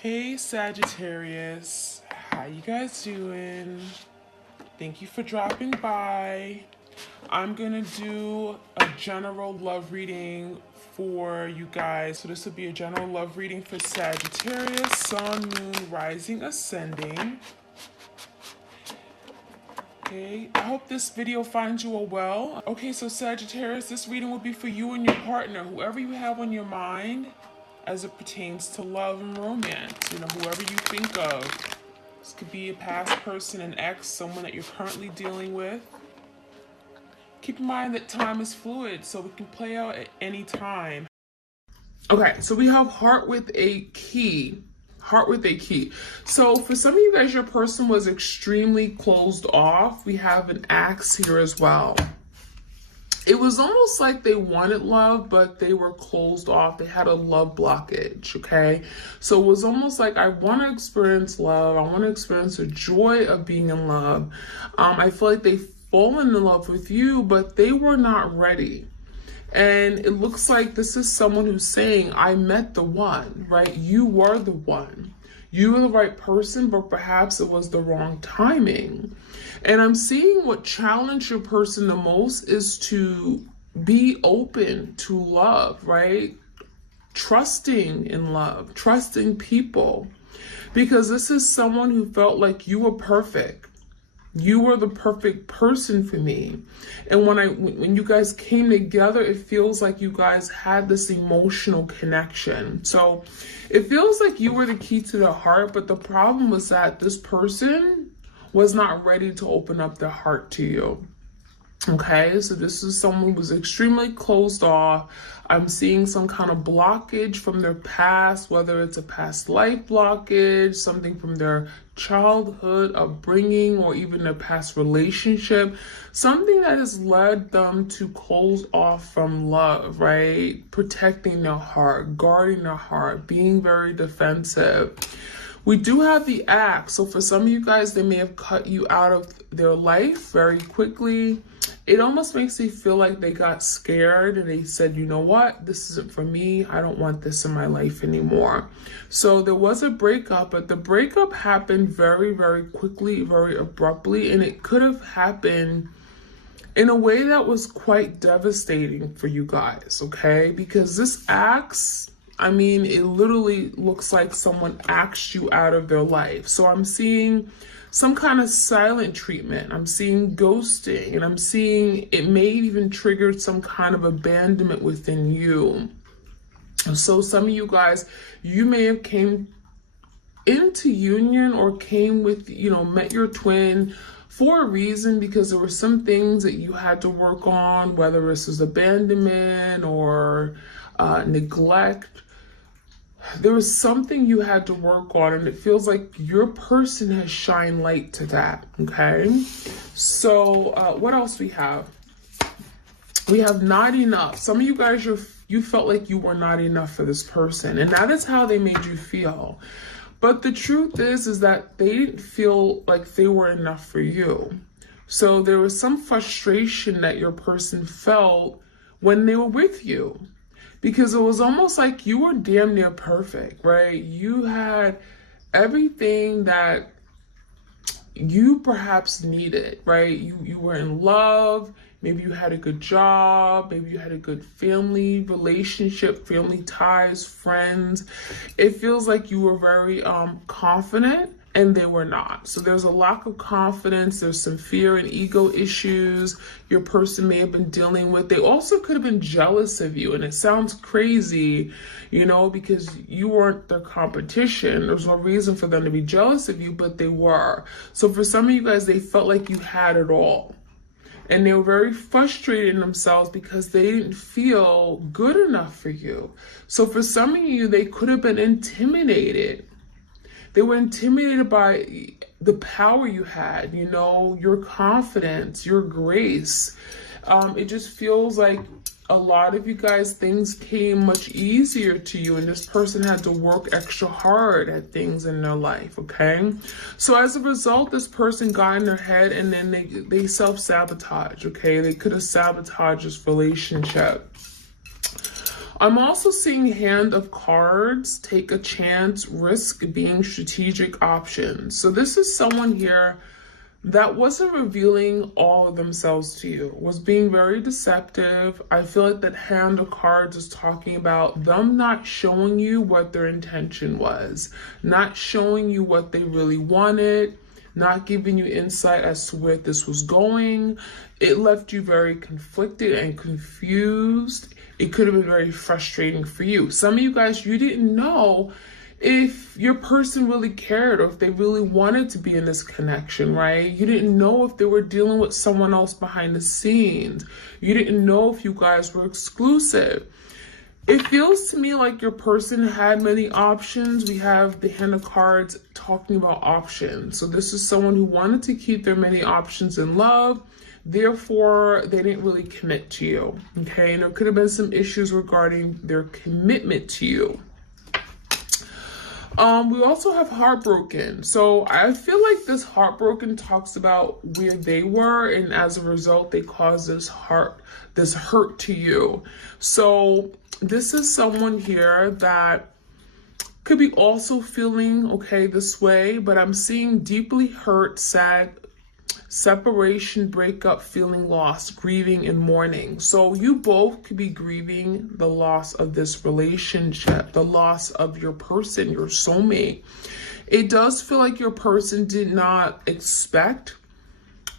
Hey Sagittarius, how you guys doing? Thank you for dropping by. I'm gonna do a general love reading for you guys. So this will be a general love reading for Sagittarius, Sun, Moon, Rising, Ascending. Okay, I hope this video finds you all well. Okay, so Sagittarius, this reading will be for you and your partner, whoever you have on your mind as it pertains to love and romance. You know, whoever you think of. This could be a past person, an ex, someone that you're currently dealing with. Keep in mind that time is fluid, so it can play out at any time. Okay, so we have heart with a key. Heart with a key. So for some of you guys, your person was extremely closed off. We have an axe here as well. It was almost like they wanted love, but they were closed off. They had a love blockage, okay? So it was almost like, I want to experience love. I want to experience the joy of being in love. I feel like they've fallen in love with you, but they were not ready. And it looks like this is someone who's saying, I met the one, right? You were the one. You were the right person, but perhaps it was the wrong timing. And I'm seeing what challenged your person the most is to be open to love, right? Trusting in love, trusting people. Because this is someone who felt like you were perfect. You were the perfect person for me. And when you guys came together, it feels like you guys had this emotional connection. So it feels like you were the key to their heart, but the problem was that this person was not ready to open up their heart to you. Okay, so this is someone who was extremely closed off. I'm seeing some kind of blockage from their past, whether it's a past life blockage, something from their childhood upbringing, or even their past relationship, something that has led them to close off from love, right? Protecting their heart, guarding their heart, being very defensive. We do have the axe. So for some of you guys, they may have cut you out of their life very quickly. It almost makes me feel like they got scared and they said, you know what, this isn't for me. I don't want this in my life anymore. So there was a breakup, but the breakup happened very, very quickly, very abruptly. And it could have happened in a way that was quite devastating for you guys, okay? Because this axe, I mean, it literally looks like someone axed you out of their life. So I'm seeing some kind of silent treatment. I'm seeing ghosting, and I'm seeing it may even trigger some kind of abandonment within you. So some of you guys, you may have came into union or came with, met your twin for a reason, because there were some things that you had to work on, whether this was abandonment or neglect. There was something you had to work on, and it feels like your person has shined light to that, okay? So what else we have? We have not enough. Some of you guys, you felt like you were not enough for this person, and that is how they made you feel. But the truth is that they didn't feel like they were enough for you. So there was some frustration that your person felt when they were with you. Because it was almost like you were damn near perfect, right? You had everything that you perhaps needed, right? You were in love. Maybe you had a good job. Maybe you had a good family relationship, family ties, friends. It feels like you were very confident, and they were not. So there's a lack of confidence. There's some fear and ego issues your person may have been dealing with. They also could have been jealous of you. And it sounds crazy, because you weren't their competition. There's no reason for them to be jealous of you, but they were. So for some of you guys, they felt like you had it all. And they were very frustrated in themselves because they didn't feel good enough for you. So for some of you, they could have been intimidated. They were intimidated by the power you had, your confidence, your grace. It just feels like a lot of you guys, things came much easier to you, and this person had to work extra hard at things in their life, okay? So as a result, this person got in their head, and then they self-sabotage, okay? They could have sabotaged this relationship. I'm also seeing Hand of Cards, take a chance, risk being strategic options. So this is someone here that wasn't revealing all of themselves to you, was being very deceptive. I feel like that Hand of Cards is talking about them not showing you what their intention was, not showing you what they really wanted, not giving you insight as to where this was going. It left you very conflicted and confused. It could have been very frustrating for you. Some of you guys, you didn't know if your person really cared or if they really wanted to be in this connection, right? You didn't know if they were dealing with someone else behind the scenes. You didn't know if you guys were exclusive. It feels to me like your person had many options. We have the Hand of Cards talking about options. So this is someone who wanted to keep their many options in love. Therefore, they didn't really commit to you, okay? And there could have been some issues regarding their commitment to you. We also have heartbroken. So I feel like this heartbroken talks about where they were, and as a result, they caused this hurt to you. So this is someone here that could be also feeling okay this way, but I'm seeing deeply hurt, sad, separation, breakup, feeling lost, grieving, and mourning. So you both could be grieving the loss of this relationship, the loss of your person, your soulmate. It does feel like your person did not expect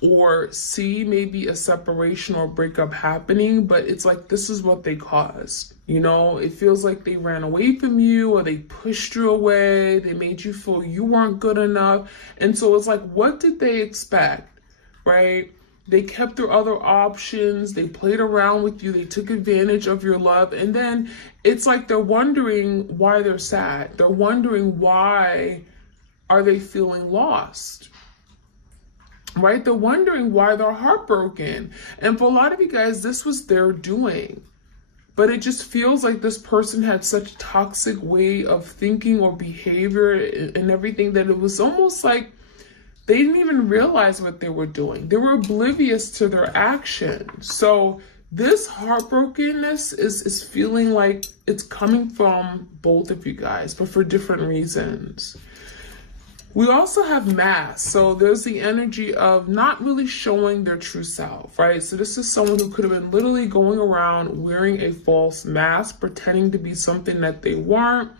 or see maybe a separation or breakup happening, but it's like this is what they caused. You know, it feels like they ran away from you or they pushed you away. They made you feel you weren't good enough. And so it's like, what did they expect? Right? They kept their other options. They played around with you. They took advantage of your love. And then it's like they're wondering why they're sad. They're wondering why are they feeling lost, right? They're wondering why they're heartbroken. And for a lot of you guys, this was their doing. But it just feels like this person had such a toxic way of thinking or behavior and everything that it was almost like they didn't even realize what they were doing. They were oblivious to their actions. So this heartbrokenness is feeling like it's coming from both of you guys, but for different reasons. We also have mask. So there's the energy of not really showing their true self, right? So this is someone who could have been literally going around wearing a false mask, pretending to be something that they weren't.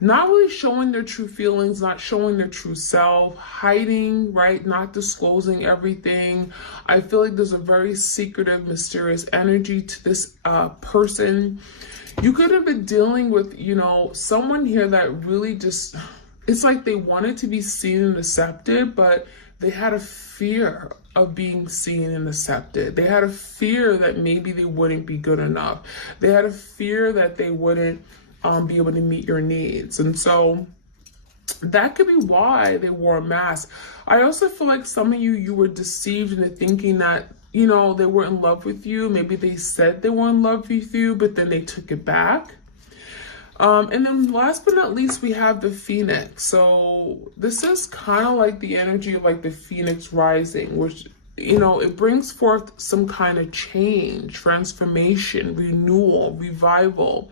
Not really showing their true feelings, not showing their true self, hiding, right? Not disclosing everything. I feel like there's a very secretive, mysterious energy to this person. You could have been dealing with, you know, someone here that really just, it's like they wanted to be seen and accepted, but they had a fear of being seen and accepted. They had a fear that maybe they wouldn't be good enough. They had a fear that they wouldn't be able to meet your needs. And so that could be why they wore a mask. I also feel like some of you were deceived into thinking that, you know, they were in love with you. Maybe they said they were in love with you, but then they took it back. And then last but not least, we have the Phoenix. So this is kind of like the energy of like the Phoenix rising, which, you know, it brings forth some kind of change, transformation, renewal, revival.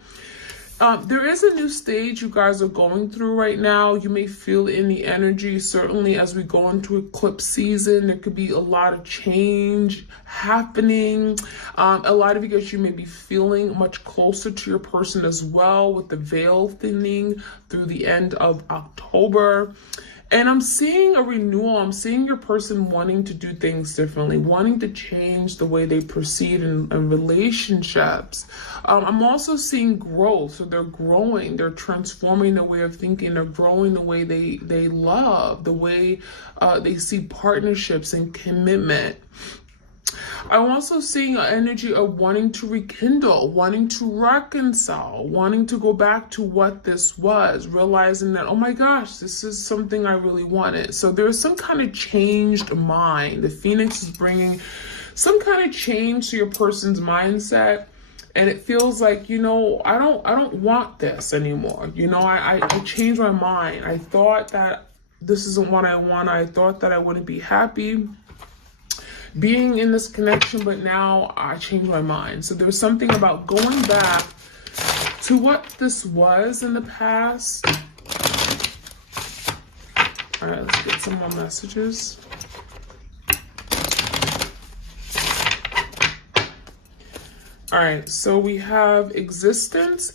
There is a new stage you guys are going through right now. You may feel in the energy, certainly as we go into eclipse season, there could be a lot of change happening. A lot of you guys, you may be feeling much closer to your person as well with the veil thinning through the end of October. And I'm seeing a renewal. I'm seeing your person wanting to do things differently, wanting to change the way they proceed in relationships. I'm also seeing growth. So they're growing. They're transforming their way of thinking. They're growing the way they love, the way they see partnerships and commitment. I'm also seeing an energy of wanting to rekindle, wanting to reconcile, wanting to go back to what this was, realizing that, oh my gosh, this is something I really wanted. So there's some kind of changed mind. The Phoenix is bringing some kind of change to your person's mindset. And it feels like, you know, I don't want this anymore. You know, I changed my mind. I thought that this isn't what I want. I thought that I wouldn't be happy being in this connection, but now I changed my mind. So there's something about going back to what this was in the past. All right, let's get some more messages. All right, so we have existence.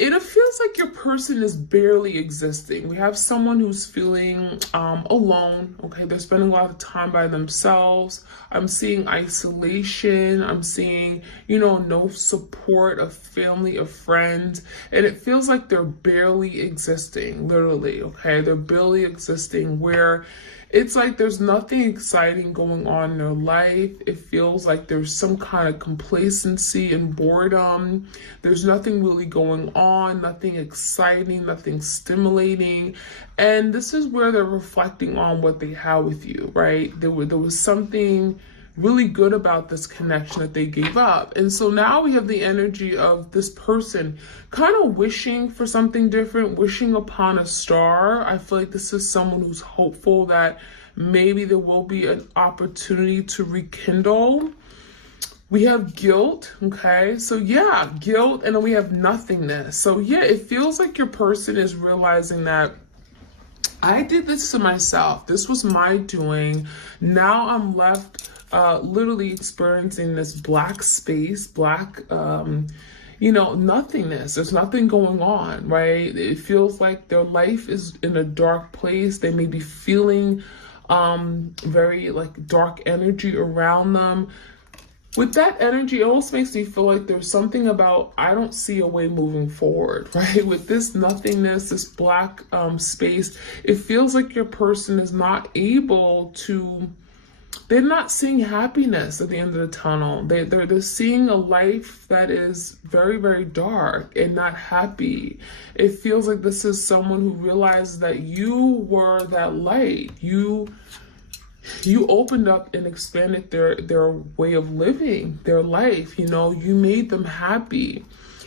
It feels like your person is barely existing. We have someone who's feeling alone. Okay, they're spending a lot of time by themselves. I'm seeing isolation. I'm seeing, you know, no support of family, of friends. And it feels like they're barely existing, literally. Okay, they're barely existing, where it's like there's nothing exciting going on in their life. It feels like there's some kind of complacency and boredom. There's nothing really going on, nothing exciting, nothing stimulating. And this is where they're reflecting on what they had with you, right? There was something really good about this connection that they gave up. And so now we have the energy of this person kind of wishing for something different, wishing upon a star. I feel like this is someone who's hopeful that maybe there will be an opportunity to rekindle. We have guilt, okay? So yeah, guilt, and then we have nothingness. So yeah, it feels like your person is realizing that I did this to myself. This was my doing. Now I'm left literally experiencing this black space, black, you know, nothingness. There's nothing going on, right? It feels like their life is in a dark place. They may be feeling very like dark energy around them. With that energy, it almost makes me feel like there's something about, I don't see a way moving forward, right? With this nothingness, this black space, it feels like your person is not able to, they're not seeing happiness at the end of the tunnel. They're seeing a life that is very, very dark and not happy. It feels like this is someone who realizes that you were that light. You opened up and expanded their way of living, their life. You know, you made them happy.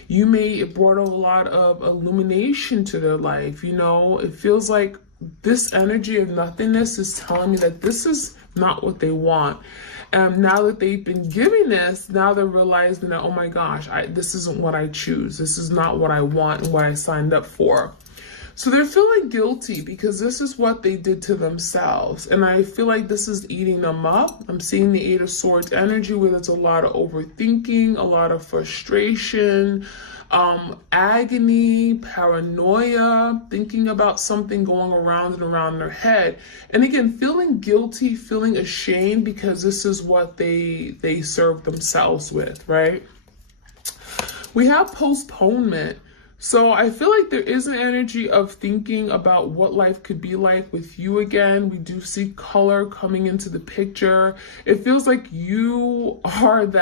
It brought a lot of illumination to their life. You know, it feels like this energy of nothingness is telling me that this is not what they want. Now that they've been giving this, now they're realizing that, oh my gosh, this isn't what I choose. This is not what I want and what I signed up for. So they're feeling guilty because this is what they did to themselves. And I feel like this is eating them up. I'm seeing the Eight of Swords energy where there's a lot of overthinking, a lot of frustration, agony, paranoia, thinking about something going around and around their head. And again, feeling guilty, feeling ashamed because this is what they served themselves with, right? We have postponement. So I feel like there is an energy of thinking about what life could be like with you again. We do see color coming into the picture. It feels like you brought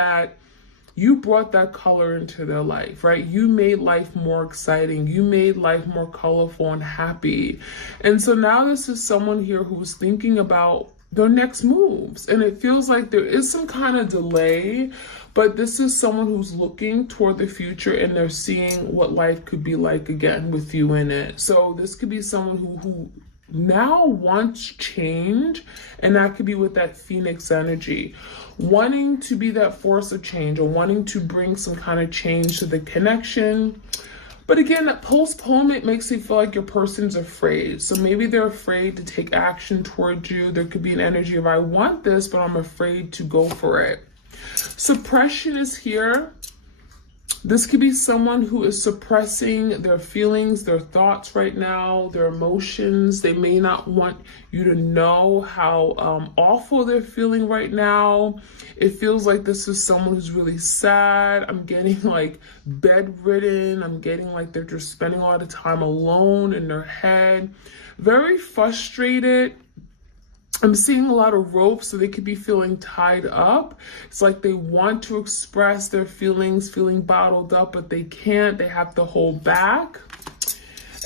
that color into their life, right? You made life more exciting. You made life more colorful and happy. And so now this is someone here who's thinking about their next moves. And it feels like there is some kind of delay, but this is someone who's looking toward the future and they're seeing what life could be like again with you in it. So this could be someone who now wants change, and that could be with that Phoenix energy, wanting to be that force of change or wanting to bring some kind of change to the connection. But again, that postponement makes you feel like your person's afraid. So maybe they're afraid to take action towards you. There could be an energy of, I want this, but I'm afraid to go for it. Suppression is here. This could be someone who is suppressing their feelings, their thoughts right now, their emotions. They may not want you to know how awful they're feeling right now. It feels like this is someone who's really sad. I'm getting like bedridden. I'm getting like they're just spending a lot of time alone in their head. Very frustrated. I'm seeing a lot of rope, so they could be feeling tied up. It's like they want to express their feelings, feeling bottled up, but they can't. They have to hold back.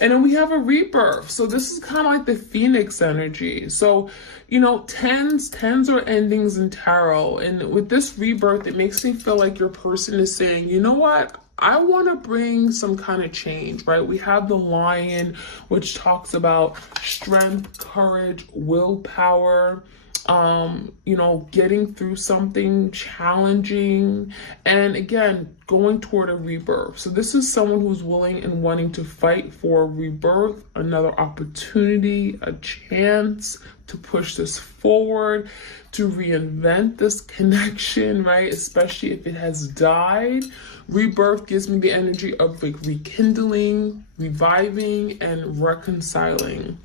And then we have a rebirth. So this is kind of like the Phoenix energy. So, you know, tens are endings in tarot. And with this rebirth, it makes me feel like your person is saying, you know what? I want to bring some kind of change, right? We have the Lion, which talks about strength, courage, willpower. you know, getting through something challenging, and again, going toward a rebirth. So this is someone who's willing and wanting to fight for rebirth, another opportunity, a chance to push this forward, to reinvent this connection, right? Especially if it has died. Rebirth gives me the energy of like rekindling, reviving, and reconciling.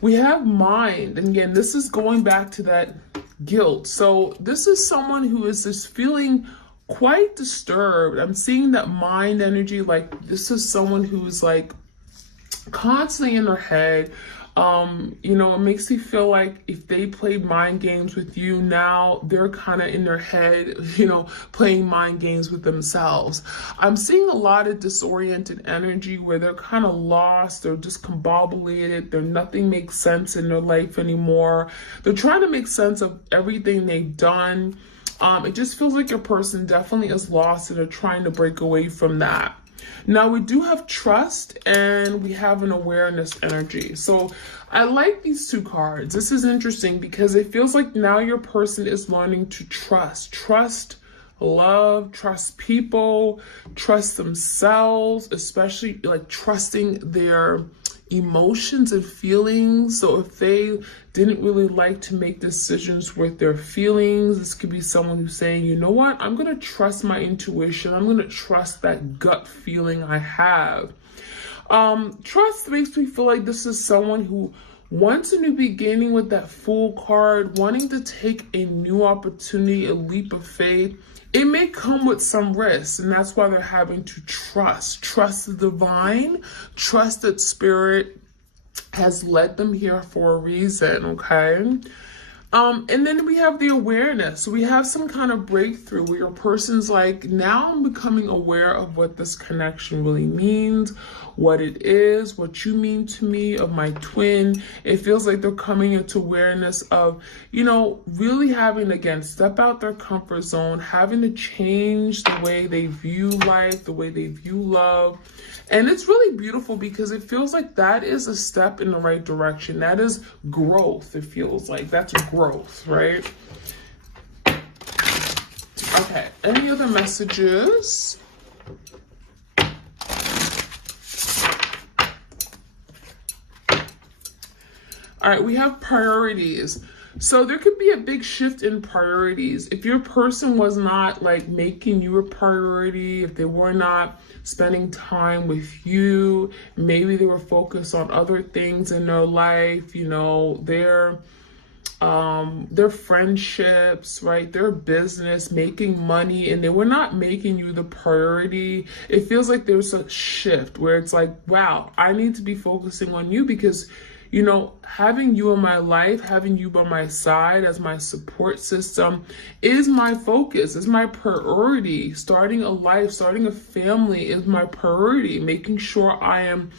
We have mind, and again, this is going back to that guilt. So this is someone who is just feeling quite disturbed. I'm seeing that mind energy, like this is someone who's like constantly in their head. You know, it makes me feel like if they played mind games with you, now they're kind of in their head, you know, playing mind games with themselves. I'm seeing a lot of disoriented energy where they're kind of lost, they're discombobulated, nothing makes sense in their life anymore. They're trying to make sense of everything they've done. It just feels like your person definitely is lost and they're trying to break away from that. Now we do have trust and we have an awareness energy. So I like these two cards. This is interesting because it feels like now your person is learning to trust love, trust people, trust themselves, especially like trusting their emotions and feelings. So if they didn't really like to make decisions with their feelings, this could be someone who's saying, you know what, I'm going to trust my intuition. I'm going to trust that gut feeling I have. Trust makes me feel like this is someone who wants a new beginning with that Fool card, wanting to take a new opportunity, a leap of faith. It may come with some risks, and that's why they're having to trust the divine, trust that spirit has led them here for a reason, okay? And then we have the awareness. So we have some kind of breakthrough where your person's like, now I'm becoming aware of what this connection really means, what it is, what you mean to me, of my twin. It feels like they're coming into awareness of, you know, really having to, again, step out their comfort zone, having to change the way they view life, the way they view love. And it's really beautiful because it feels like that is a step in the right direction. That is growth. It feels like that's growth, right? Okay, any other messages? All right, we have priorities. So there could be a big shift in priorities. If your person was not like making you a priority, if they were not spending time with you, maybe they were focused on other things in their life, you know, their friendships, right? Their business, making money, and they were not making you the priority. It feels like there's a shift where it's like, wow, I need to be focusing on you because, you know, having you in my life, having you by my side as my support system is my focus, is my priority. Starting a life, starting a family is my priority. Making sure I am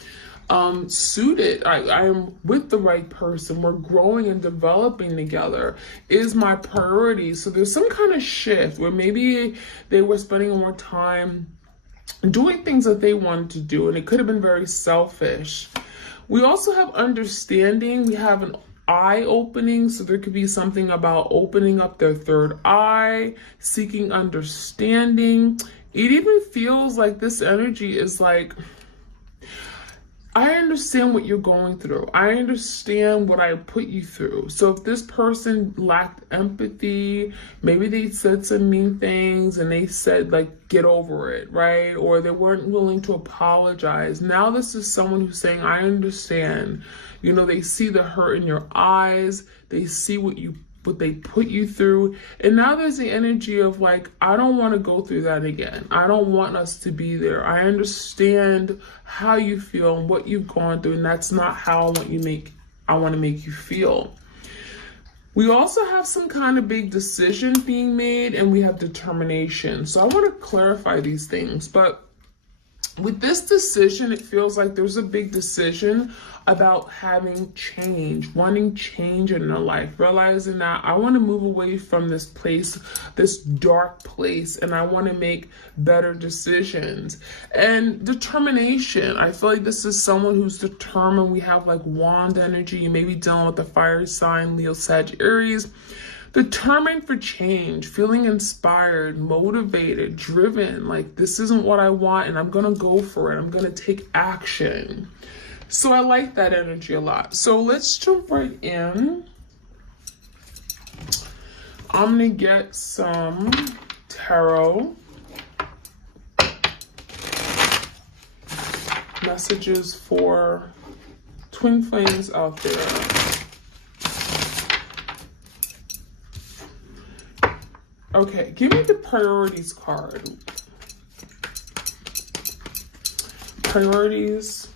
suited, I am with the right person, we're growing and developing together is my priority. So there's some kind of shift where maybe they were spending more time doing things that they wanted to do, and it could have been very selfish. We also have understanding. We have an eye opening. So there could be something about opening up their third eye, seeking understanding. It even feels like this energy is like, I understand what you're going through. I understand what I put you through. So if this person lacked empathy, maybe they said some mean things and they said like, get over it, right? Or they weren't willing to apologize. Now this is someone who's saying, I understand. You know, they see the hurt in your eyes. They see what they put you through. And now there's the energy of like, I don't want to go through that again. I don't want us to be there. I understand how you feel and what you've gone through, and that's not how I want to make you feel. We also have some kind of big decision being made, and we have determination. So I want to clarify these things, but with this decision, it feels like there's a big decision about having change, wanting change in their life, realizing that I want to move away from this place, this dark place, and I want to make better decisions. And determination, I feel like this is someone who's determined. We have like wand energy. You may be dealing with the fire sign, Leo, Sagittarius. Determined for change, feeling inspired, motivated, driven, like this isn't what I want and I'm gonna go for it. I'm gonna take action. So I like that energy a lot. So let's jump right in. I'm gonna get some tarot messages for twin flames out there. Okay, give me the priorities card. Priorities.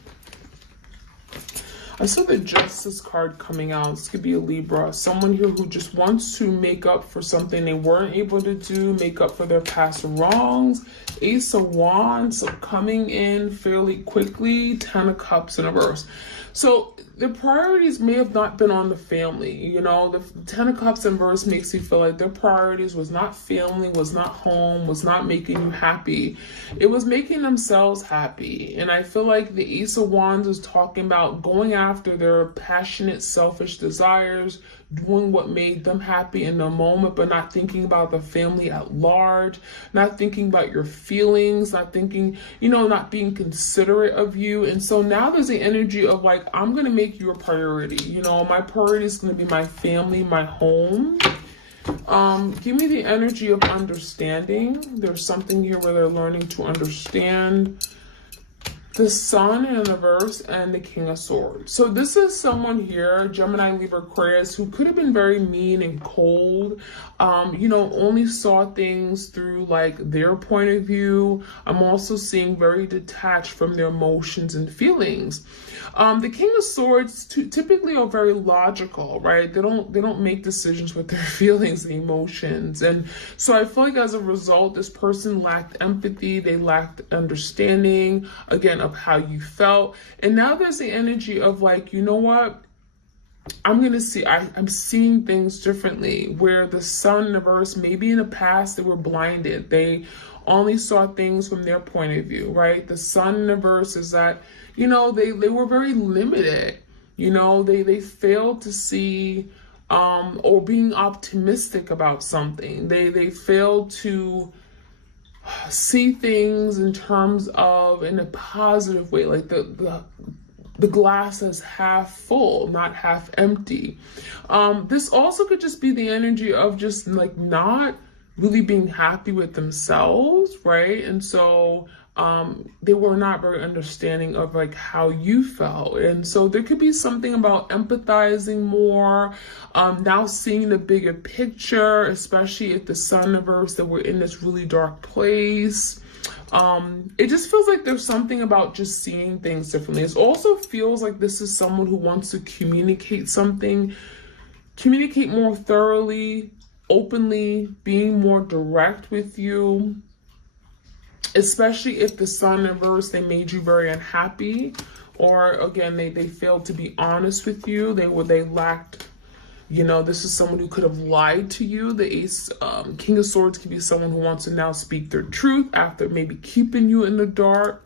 I saw the Justice card coming out. This could be a Libra. Someone here who just wants to make up for something they weren't able to do, make up for their past wrongs. Ace of Wands, so coming in fairly quickly. 10 of Cups in reverse. So the priorities may have not been on the family. You know, the 10 of Cups in reverse makes you feel like their priorities was not family, was not home, was not making you happy. It was making themselves happy. And I feel like the Ace of Wands is talking about going after their passionate, selfish desires, doing what made them happy in the moment, but not thinking about the family at large, not thinking about your feelings, not thinking, you know, not being considerate of you. And so now there's the energy of like, I'm going to make you a priority. You know, my priority is going to be my family, my home. Give me the energy of understanding. There's something here where they're learning to understand. The Sun in reverse and the King of Swords. So this is someone here, Gemini, Libra, Aquarius, who could have been very mean and cold, you know, only saw things through like their point of view. I'm also seeing very detached from their emotions and feelings. The King of Swords typically are very logical, right? They don't make decisions with their feelings and emotions. And so I feel like as a result, this person lacked empathy. They lacked understanding, again, of how you felt. And now there's the energy of like, you know what? I'm seeing things differently, where the Sun in reverse, maybe in the past they were blinded. They only saw things from their point of view, right? The Sun in reverse is that, you know, they were very limited. You know, they failed to see or being optimistic about something. They failed to see things in terms of in a positive way, like the glass is half full, not half empty. This also could just be the energy of just like not really being happy with themselves, right? And so they were not very understanding of like how you felt. And so there could be something about empathizing more, now seeing the bigger picture, especially if the Sun reverse that we're in this really dark place. It just feels like there's something about just seeing things differently. It also feels like this is someone who wants to communicate something, communicate more thoroughly, openly, being more direct with you. Especially if the Sun reverse, they made you very unhappy, or again, they failed to be honest with you. They lacked, you know, this is someone who could have lied to you. The King of Swords could be someone who wants to now speak their truth after maybe keeping you in the dark.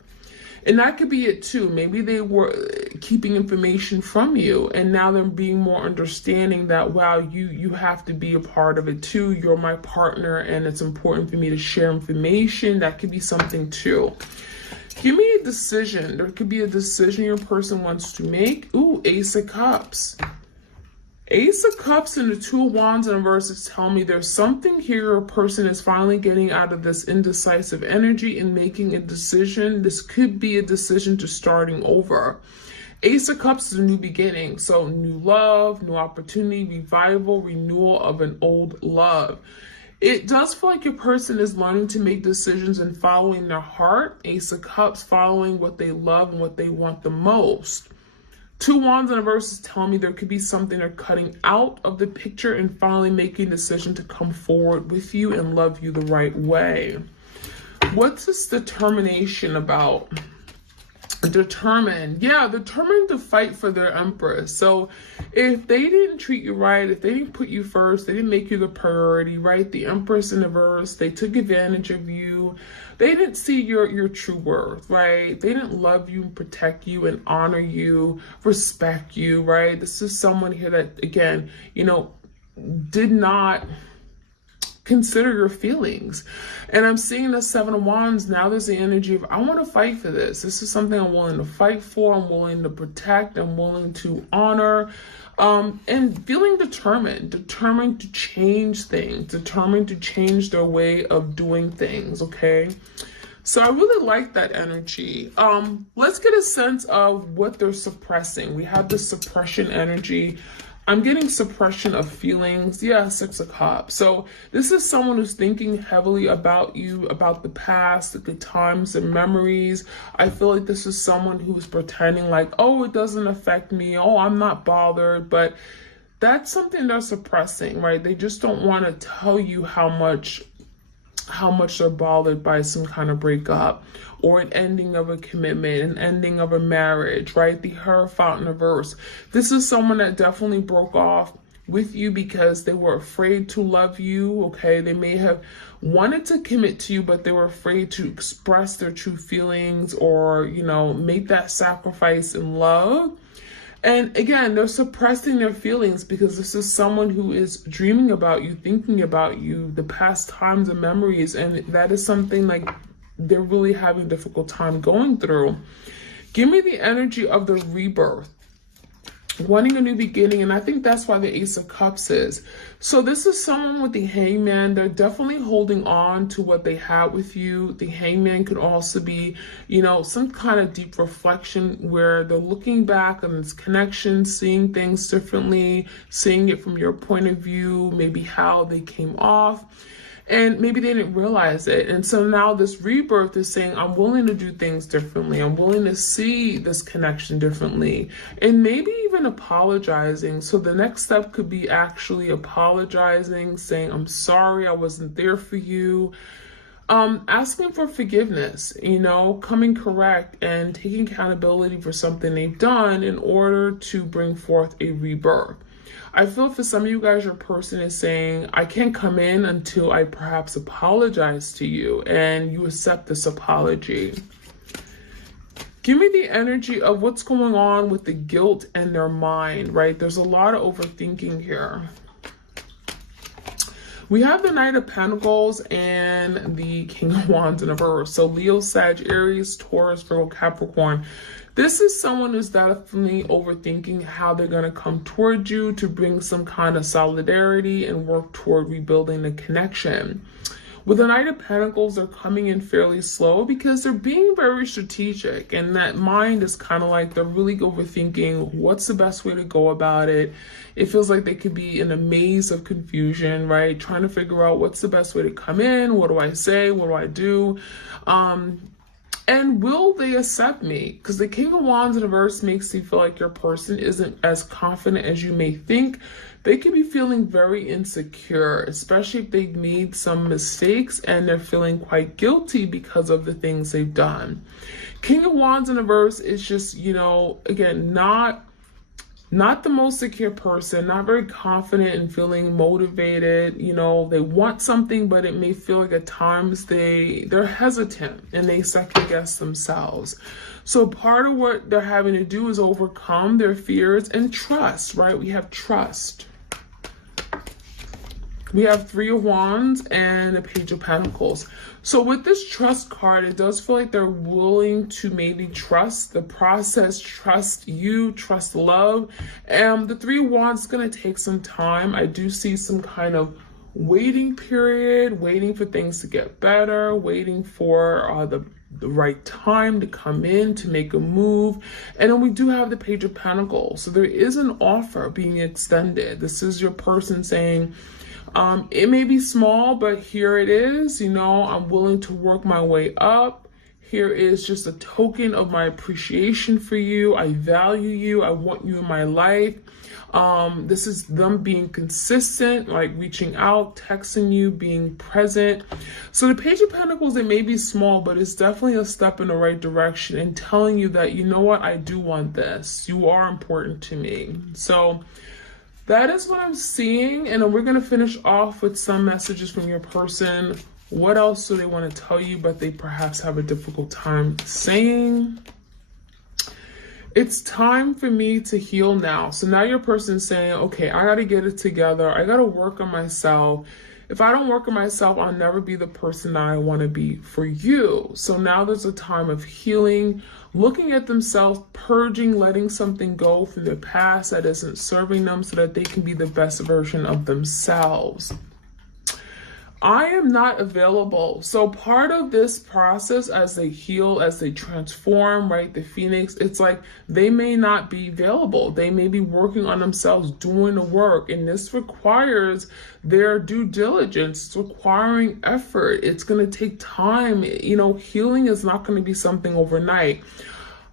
And that could be it too. Maybe they were keeping information from you and now they're being more understanding that, wow, you have to be a part of it too. You're my partner and it's important for me to share information. That could be something too. Give me a decision. There could be a decision your person wants to make. Ooh, Ace of Cups. Ace of Cups and the Two of Wands in reverse tell me there's something here a person is finally getting out of this indecisive energy and making a decision. This could be a decision to starting over. Ace of Cups is a new beginning. So new love, new opportunity, revival, renewal of an old love. It does feel like your person is learning to make decisions and following their heart. Ace of Cups, following what they love and what they want the most. Two Wands in reverse is telling me there could be something they're cutting out of the picture and finally making a decision to come forward with you and love you the right way. What's this determination about? Determined to fight for their empress. So if they didn't treat you right, if they didn't put you first, they didn't make you the priority, right? The empress in the verse, they took advantage of you. They didn't see your true worth, right? They didn't love you and protect you and honor you, respect you, right? This is someone here that, again, you know, did not consider your feelings. And I'm seeing the Seven of Wands. Now there's the energy of, I want to fight for this. This is something I'm willing to fight for. I'm willing to protect. I'm willing to honor. And feeling determined to change things, determined to change their way of doing things, okay? So I really like that energy. Let's get a sense of what they're suppressing. We have this suppression energy. I'm getting suppression of feelings. Yeah, Six of Cups. So this is someone who's thinking heavily about you, about the past, the good times and memories. I feel like this is someone who's pretending like, oh, it doesn't affect me. Oh, I'm not bothered. But that's something they're suppressing, right? They just don't want to tell you how much they're bothered by some kind of breakup or an ending of a commitment, an ending of a marriage, right? The Hierophant reverse. This is someone that definitely broke off with you because they were afraid to love you, okay? They may have wanted to commit to you, but they were afraid to express their true feelings or, you know, make that sacrifice in love. And again, they're suppressing their feelings because this is someone who is dreaming about you, thinking about you, the past times and memories. And that is something like they're really having a difficult time going through. Give me the energy of the rebirth, wanting a new beginning. And I think that's why the Ace of Cups is. So this is someone with the Hangman. They're definitely holding on to what they had with you. The Hangman could also be, you know, some kind of deep reflection where they're looking back on this connection, seeing things differently, seeing it from your point of view, maybe how they came off. And maybe they didn't realize it. And so now this rebirth is saying, I'm willing to do things differently. I'm willing to see this connection differently. And maybe even apologizing. So the next step could be actually apologizing, saying, I'm sorry, I wasn't there for you. Asking for forgiveness, you know, coming correct and taking accountability for something they've done in order to bring forth a rebirth. I feel for some of you guys, your person is saying, I can't come in until I perhaps apologize to you and you accept this apology. Give me the energy of what's going on with the guilt and their mind, right? There's a lot of overthinking here. We have the Knight of Pentacles and the King of Wands in reverse. So Leo, Sag, Aries, Taurus, Virgo, Capricorn. This is someone who's definitely overthinking how they're going to come toward you to bring some kind of solidarity and work toward rebuilding the connection. With the Knight of Pentacles, they're coming in fairly slow because they're being very strategic, and that mind is kind of like they're really overthinking what's the best way to go about it. It feels like they could be in a maze of confusion, right? Trying to figure out what's the best way to come in. What do I say? What do I do? And will they accept me? Because the King of Wands in reverse makes you feel like your person isn't as confident as you may think. They could be feeling very insecure, especially if they've made some mistakes and they're feeling quite guilty because of the things they've done. King of Wands in reverse is just, you know, again, not the most secure person, not very confident and feeling motivated. You know, they want something, but it may feel like at times they're hesitant and they second guess themselves. So part of what they're having to do is overcome their fears and trust, right? We have trust. We have Three of Wands and a Page of Pentacles. So with this trust card, it does feel like they're willing to maybe trust the process, trust you, trust love. And the Three of Wands is going to take some time. I do see some kind of waiting period, waiting for things to get better, waiting for the right time to come in, to make a move. And then we do have the Page of Pentacles. So there is an offer being extended. This is your person saying, it may be small, but here it is. You know, I'm willing to work my way up. Here is just a token of my appreciation for you. I value you. I want you in my life. This is them being consistent, like reaching out, texting you, being present. So the Page of Pentacles, it may be small, but it's definitely a step in the right direction and telling you that, you know what, I do want this. You are important to me. So that is what I'm seeing. And then we're going to finish off with some messages from your person. What else do they want to tell you, but they perhaps have a difficult time saying? It's time for me to heal now. So now your person's saying, okay, I got to get it together. I got to work on myself. If I don't work on myself, I'll never be the person that I want to be for you. So now there's a time of healing, looking at themselves, purging, letting something go from their past that isn't serving them so that they can be the best version of themselves. I am not available. So part of this process, as they heal, as they transform, right, the Phoenix, it's like they may not be available. They may be working on themselves, doing the work. And this requires their due diligence. It's requiring effort. It's going to take time. You know, healing is not going to be something overnight.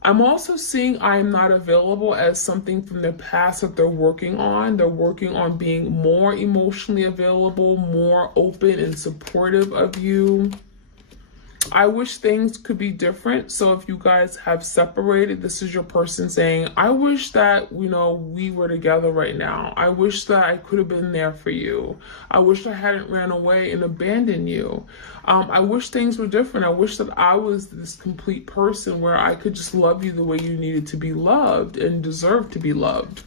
I'm also seeing I am not available as something from their past that they're working on. They're working on being more emotionally available, more open and supportive of you. I wish things could be different. So if you guys have separated, this is your person saying, I wish that, you know, we were together right now. I wish that I could have been there for you. I wish I hadn't ran away and abandoned you. I wish things were different. I wish that I was this complete person where I could just love you the way you needed to be loved and deserve to be loved.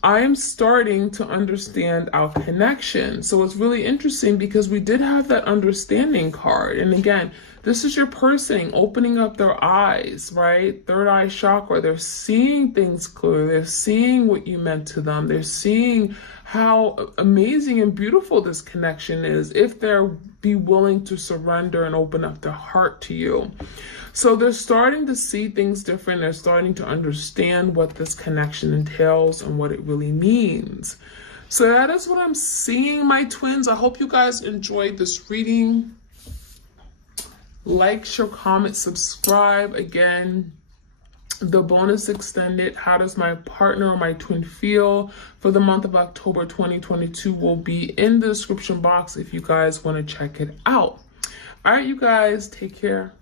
I am starting to understand our connection. So it's really interesting because we did have that understanding card. And again, this is your person opening up their eyes, right? Third eye chakra. They're seeing things clearly. They're seeing what you meant to them. They're seeing how amazing and beautiful this connection is if they're be willing to surrender and open up their heart to you. So they're starting to see things different. They're starting to understand what this connection entails and what it really means. So that is what I'm seeing, my twins. I hope you guys enjoyed this reading. Like, share, comment, subscribe. Again, the bonus extended, how does my partner or my twin feel, for the month of October 2022 will be in the description box if you guys want to check it out. All right, you guys, take care.